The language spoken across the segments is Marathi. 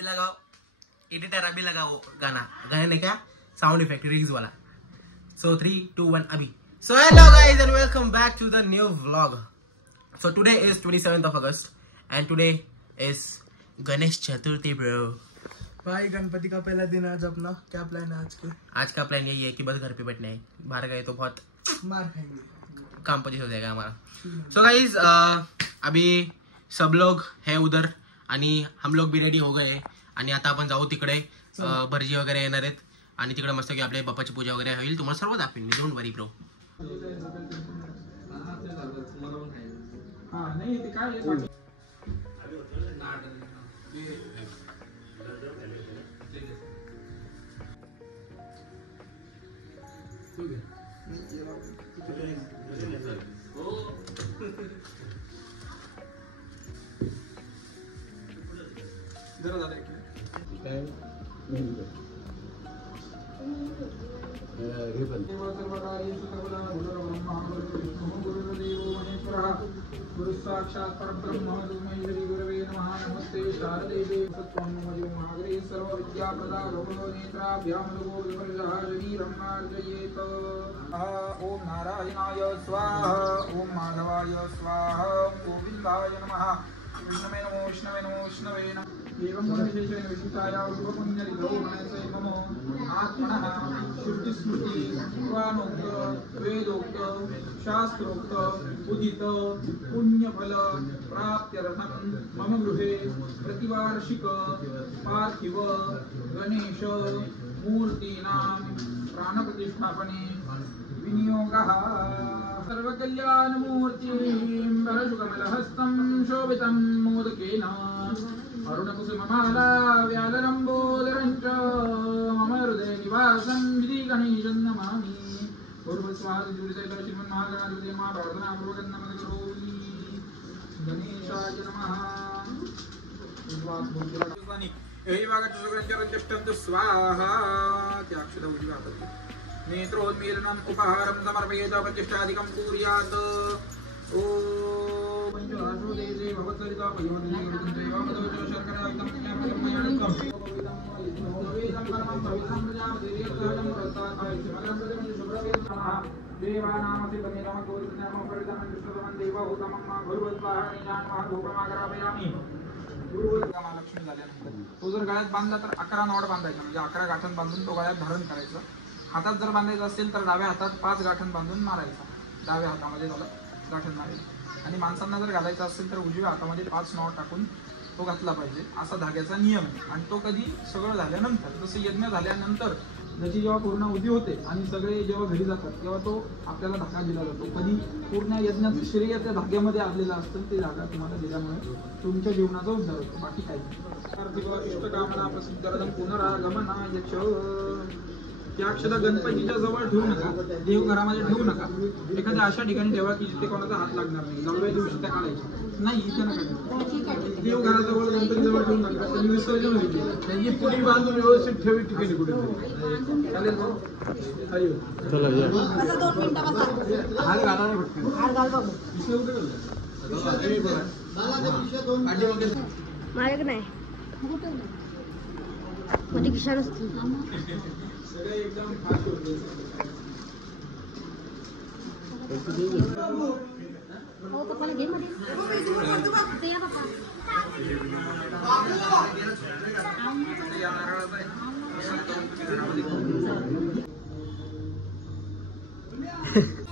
अभी लगाओ, एडिटर अभी लगाओ गाना, गाने नहीं क्या साउंड इफेक्ट रिग्स वाला. So 3, 2, 1 अभी. So hello guys and welcome back to the new vlog. So today is 27th of August and today is Ganesh Chaturthi bro. भाई गणपति का पहला दिन आज अपना क्या प्लान है आज के? आज का प्लान यही है कि बस घर पे बैठना है, बाहर गए तो बहुत मार खाएंगे, काम पची हो जाएगा हमारा. So guys अभी सब लोग है उधर आणि हम लोग भी रेडी हो गए आणि आता आपण जाऊ तिकडे. भरजी वगैरे येणार आहेत आणि तिकडे मस्त की आपल्या बाप्पाची पूजा वगैरे होईल. तुम्हाला सर्व दाखवेन मी, डोंट वरी ब्रो. गुरु साक्षात् परब्रह्म तस्मै गुरवे नमः. नमस्ते शारदे देवी सत्त्वमयो महाग्रे सर्व विद्याप्रदा भगवतो नेत्राभ्यां नमो विवर्जः शरीरं मार्जयेत. ओम नारायणाय स्वाहा, ओम माधवाय स्वाहा, गोविन्दाय नमः. विष्णवे नमो विष्णवे नमो विष्णवे नमः. एवं विशेषेण विशिष्टाया शुभपुण्यरितो मनसे नमो. आत्मनः शुद्धिस्मृति पुराणोक्त वेदोक्त शास्त्रोक्त उदित पुण्यफल प्राप्त्यर्थं मम गृहे प्रतिवार्षिक पार्थिव गणेश मूर्तीनां प्राणप्रतिष्ठापने विनियोगः. सर्वकल्याणमूर्तिं वरशुकमलहस्तं शोभितं मोदकेन अरुणकुसुममाला व्यालरम्बोदरं च मम हृदये निवासं विधिगणेशं नमामि. पूर्वस्वादिश्रीमन्महागणाधिपते नमः. प्रार्थनापूर्वकं नमः करोमि. गणेशाय नमः. स्वाहा. त्याक्षद उज्ज्वलति नेत्रोन्मीलनम् उपहारं समर्पयेत प्रतिष्ठादिकं कुर्यात्. ओम पंचवासुदेवे भवत्सरिता पयोनिधि गुरुदेवमदोच शर्करायुक्तं ज्ञानमयं वेदं परमं पवित्रं प्रजापतिर्यत्सहनं प्रस्ताद् शुभ्रवेदः देवानामसि तमेदं गोविन्दनामं प्रविदं विष्णुतमं देवहूतमं गुरुवत्पाहणीनां भूपमाग्रापयामि. लक्ष्मी झाल्यानंतर तो जर गळ्यात बांधला तर 11 नॉट बांधायचा, म्हणजे 11 गाठण बांधून तो गळ्यात धारण करायचा. हातात जर बांधायचा असेल तर डाव्या हातात 5 गाठण बांधून मारायचा, डाव्या हातामध्ये त्याला गाठण मारायचं. आणि माणसांना जर घालायचा असेल तर उजव्या हातामध्ये 5 नॉट टाकून तो घातला पाहिजे, असा धाग्याचा नियम आहे. आणि तो कधी सगळं झाल्यानंतर, जसं यज्ञ झाल्यानंतर जशी जेव्हा पूर्ण उदी होते आणि सगळे जेव्हा घरी जातात तेव्हा तो आपल्याला धागा दिला जातो. कधी पूर्ण यज्ञाचं श्रेय त्या धाग्यामध्ये आलेलं असतं, ते धागा तुम्हाला दिल्यामुळे तुमच्या जीवनाचा उद्धार होतो, बाकी काही नाही. इष्टकामना प्रसिद्धरथं पुनरागमनाय च. त्या अक्षता गणपतीच्या जवळ ठेवू नका, देवघरामध्ये ठेवू नका. एखाद्या अशा ठिकाणी ठेवा की जिथे कोणाचा हात लागणार नाही. जळव्या दिवशी त्या काढायच्या नाही, इथे नका. देवघराजवळ गणपतीजवळ ठेवू नका, त्यांनी विसर्जन होईल. त्यांनी पुढी बांधून व्यवस्थित ठेवी ठिकाणी कुठे चालेल. हात घाला नाही फक्त माझ्याकडे नाही, माझी खिशात असते. एकदम फास्ट होते. हो पप्पाला घे मध्ये ते या पप्पा.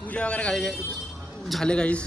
पूजा वगैरे झाले गाईस.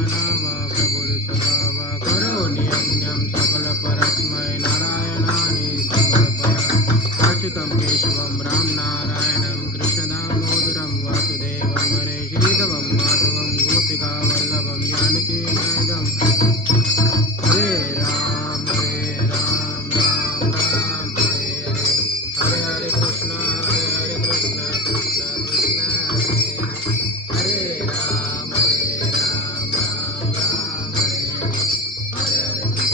मनावा प्रभुर्सभावा करोमि अन्यं सकलपरस्मै नारायणानि समर्पयामि अच्युतं केशवं राम नारायणं कृष्णदामोदरं वासुदेवं हरे श्रीधवं माधवं गोपिकावल्लभं जानकीनाथं हरे राम राम राम हरे हरे हरे कृष्ण कृष्ण कृष्ण हरे राम राम राम हरे हरे कृष्ण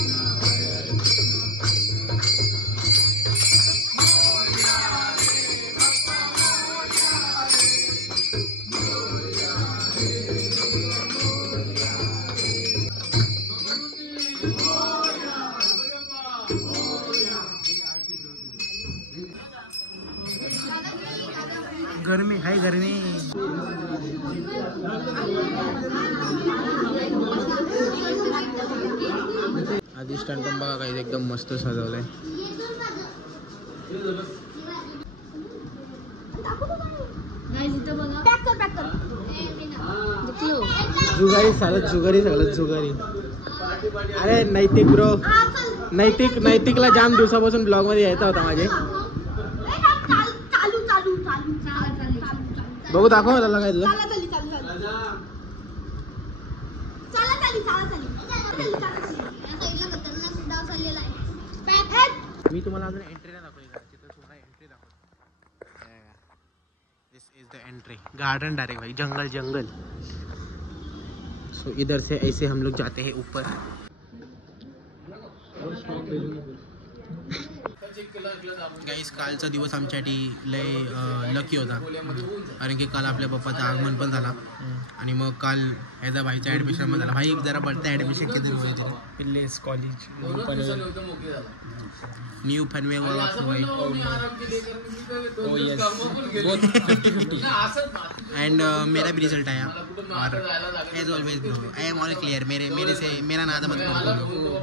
गर्मी हाय गर्मी अधिष्ठान पण बघा काही एकदम मस्त सजवलंय जुगारी चालत जुगारी अरे नैतिक ब्रो नैतिकला जाम दिवसापासून ब्लॉग मध्ये यायचा होता माझे बघू दाखव त्याला काय तुझं मी तुम्हाला अजून एंट्री नाही दाखवली तिथं तुम्हाला एंट्री दाखवतो this is the entry garden direct भाई जंगल सो इधर से ऐसे हम लोग जाते हैं ऊपर गाईस कालचा दिवस आमच्यासाठी लय लकी होता कारण की काल आपल्या पप्पाचं आगमन पण झाला आणि मग काल ह्याचा भाईचा ॲडमिशन पण झाला भाई जरा बढतं ॲडमिशन किती व्हायचं Pillai's college new Panvel and मेरा भी रिजल्ट आया और as always bro I am all clear मेरे से मेरा नादा मत बोलो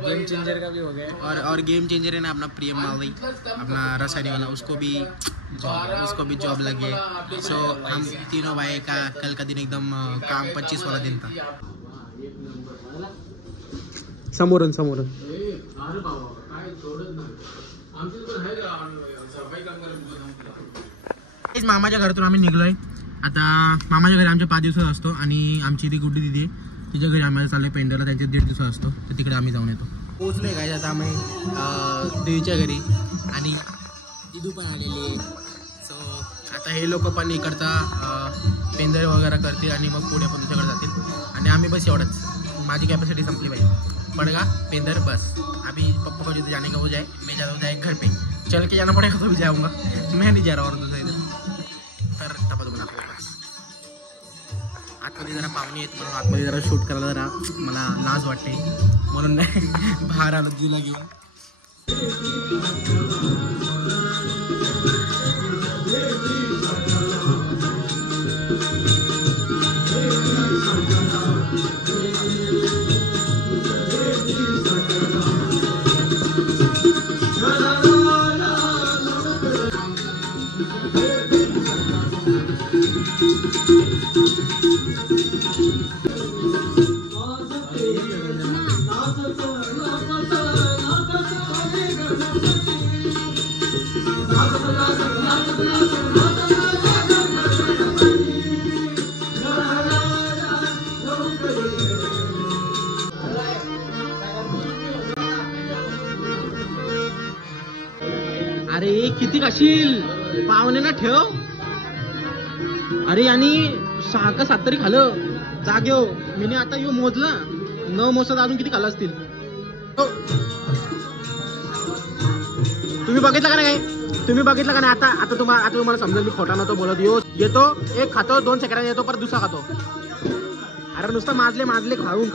गेम चेंजर का भी हो गया और गेम चेंजर है ना अपना प्रियम मालवी अपना रसायनी वाला उसको भी जॉब लगी है सो हम तीनों भाई का कल का दिन एकदम काम 25 वाला दिन था समोरून मामाच्या घरातून आम्ही निघलोय आता मामाच्या घरी आमच्या 5 दिवसात असतो आणि आमची ती गुड्डी दिदी तिच्या घरी आम्हाला चाललोय पेंडरला त्यांचे 1.5 दिवसात असतो तर तिकडे आम्ही जाऊन येतो पोहोचलोय काय आता आम्ही देवीच्या घरी आणि दिदू पण आलेली आहे सो आता हे लोक पण इकडचा पेंदर वगैरे करतील आणि मग पुढे पण तुझ्याकडे जातील आणि आम्ही बस एवढंच माझी कॅपॅसिटी संपली पाहिजे पड़ेगा पेंदर बस अभी पप्पा को जिधर जाने का हो जाए मैं जा रहा हूँ जाए घर पे चल के जाना पड़ेगा तो भी जाऊँगा मैं नहीं जा रहा और दूसरा इधर तर तपा तुम्हाला आतमध्ये जरा पाहुणे आहेत म्हणून आतमध्ये जरा शूट करायला जरा मला लाज वाटते म्हणून नाही बाहेर आलो जीला घेऊन अरे किती काशील पाहुणे ना ठेव अरे आणि 6 का 7 तरी खाल्लं जाग्यो मी आता यो मोजलं 9 मोजतात अजून किती खाल्लं असतील तुम्ही बघितलं का नाही आता तुम्हाला समजेल मी खोटा नव्हतो बोलत येतो एक खातो 2 सेकंदात येतो परत दुसरा खातो अरे नुसतं माजले खाऊन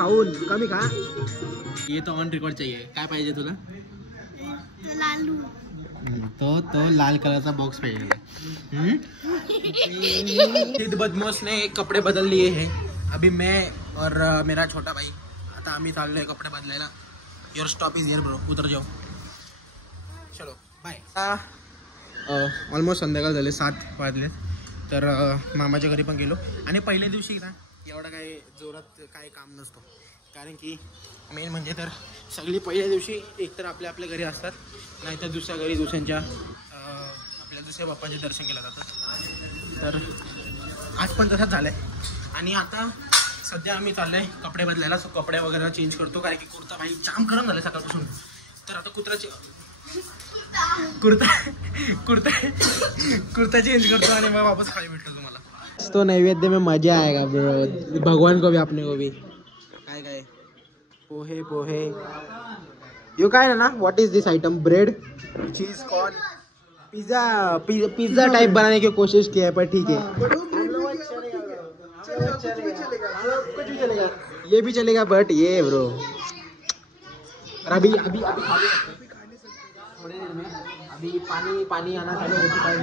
कमी खा ये तो ऑन रेकॉर्ड चाहिए काय पाहिजे तुला तो लाल कलर का बॉक्स पाहिजे बदमाश ने कपड़े बदल लिए हैं अभी मैं और मेरा छोटा भाई आता आम्ही चाललोय कपडे बदलायला your stop is here bro उतर जाओ चलो बाय ऑलमोस्ट संध्याकाळ झाले 7 वाजले तर मामाच्या घरी पण गेलो आणि पहिल्या दिवशी ना एवढा काही जोरात काही काम नसतो, कारण की मेन म्हणजे तर सगळी पहिल्या दिवशी एकतर आपल्या आपल्या घरी असतात, नाहीतर दुसऱ्या घरी दुसऱ्यांच्या आपल्या दुसऱ्या बाप्पांचे दर्शन केलं जातात. तर आज पण तसंच झालं आहे. आणि आता सध्या आम्ही चाललो आहे कपडे बदलायला. सो कपडे वगैरे चेंज करतो, कारण की कुर्ता भाई जाम गरम झालं सकाळपासून. तर आता कुर्ता चेंज करतो आणि मग वापस खाली भेटतो तुम्हाला. तो नैवेद्य में मजा आएगा ब्रो, भगवान को भी अपने को भी. काय काय पोहे यो काय ना, what is this item? Bread, cheese, corn, pizza type बनाने की कोशिश की है, पर ठीक है. ये भी चलेगा बट ये ब्रो अभी थोड़ी देर में अभी पानी आना चालू हो चुका है.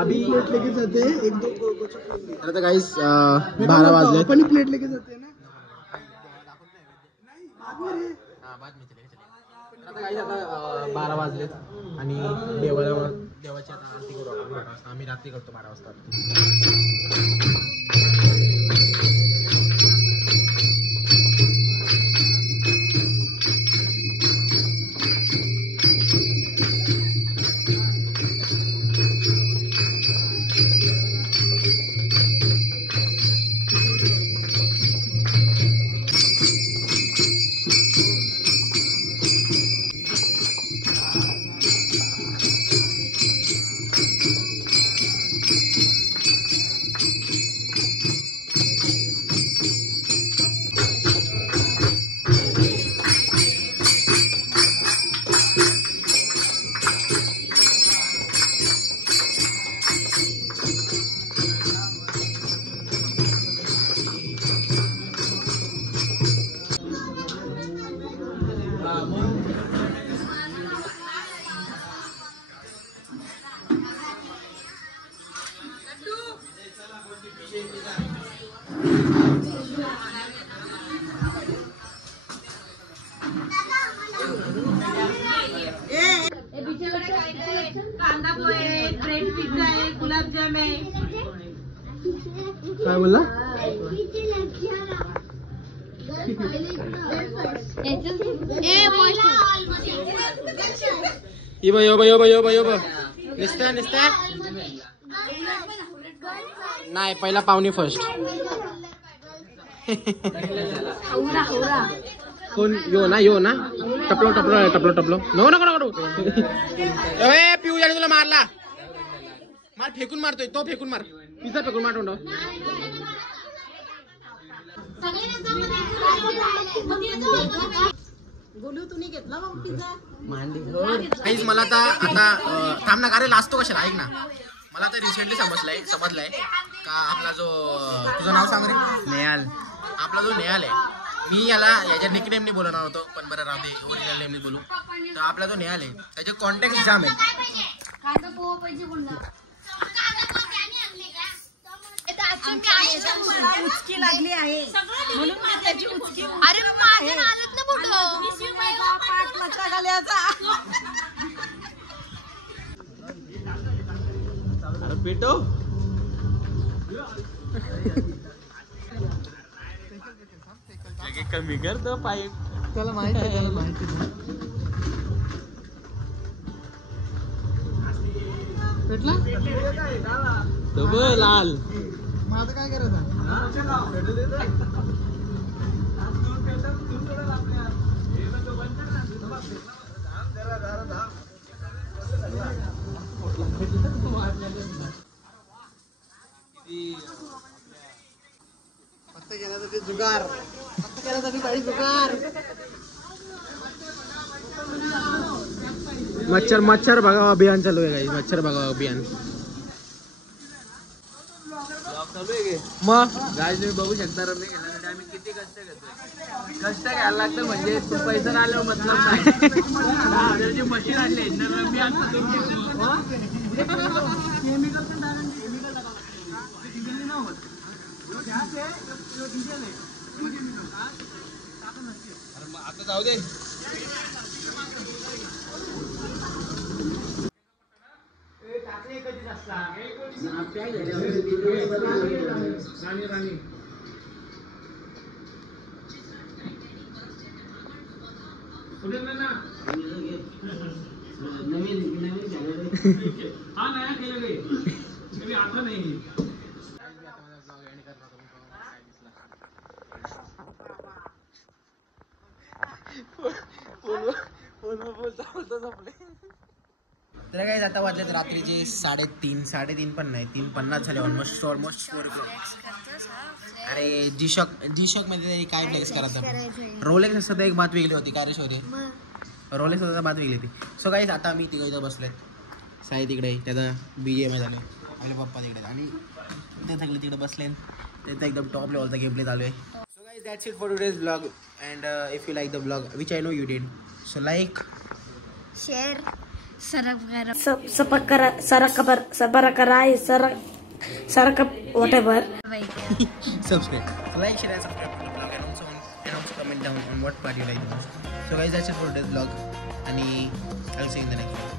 अभी प्लेट लेके जाते हैं, एक दो. आता गाइस 12 वाजले. पण प्लेट लेके जाते हैं ना. आता गाइस आता 12 वाजलेत आणि देवाची आता आरती करू आपण 12 वाजता. आम्ही रात्री करतो 12 वाजता. कांदा पोहे, ब्रेड पिझ्झा आहे, गुलाबजाम आहे. काय बोलला? यो निस्ता नाही, पहिला पाहुणे फर्स्ट. कोण? यो ना टपलो नको पिऊ जाणे तुला मारला. मार, फेकून मारतोय तो, फेकून मार. पिझ्झा फेकून मार तोंडावर. काहीच मला आता थांब ना, का रे लाजतो कशाला? ऐक ना, मला आता रिसेंटली समजलंय का आपला जो, तुझं नाव सांग रे. नेहाल. आपला जो नेहाल आहे, मी याच्या निकनेमने बोलणार होतो, पण बरं राहू दे, ओरिजिनल नेमने बोलू. तर आपला जो नेहाल आहे त्याचे कॉन्टॅक्ट जाम आहे. उचकी लागली आहे म्हणून त्याची उचकी. अरे माझ्या नादात ना बोलतो. अरे पेटो कमी कर तो पाईप. त्याला माहिती पेटला तो लाल. माझं काय करायचं? जुगार मच्छर भगाव अभियान चालू आहे. मच्छर भगाव अभियान मग गाय तुम्ही बघू शकता. रमी घेण्यासाठी आम्ही किती कष्ट घेतो. कष्ट घ्यायला लागतं म्हणजे पैसा आल्यावर मतलब नाही. मशीन आणले रमी आता जाऊ दे. राणी राणी उधर ना नवीन हा नया केलेले कधी आता नाही तर काही आता वाजलेत रात्रीचे 3:30 पण नाही 3:50 झाले ऑलमोस्ट 4 o'clock. अरे जी शॉक मध्ये काय फ्लेक्स करायचं रोलेक्स असतं तर एक बात वेगळी होती काय रे शौर्य रोलेक्स होता बात वेगळी होती. सो काही आता मी तिकडे इथं बसलेत साई तिकडे त्याचा BGMI झालं आपले पप्पा तिकडे आणि ते सगळे तिकडे बसले त्याचा एकदम टॉप लेवलचा गेम प्ले चालू आहे. So guys that's it for today's blog and if you like the blog which I know you did so like share whatever. Subscribe. Like, share, and subscribe to the vlog, and also comment down on what part you like the most. So guys, that's it for today's vlog, and I'll see you in the next one.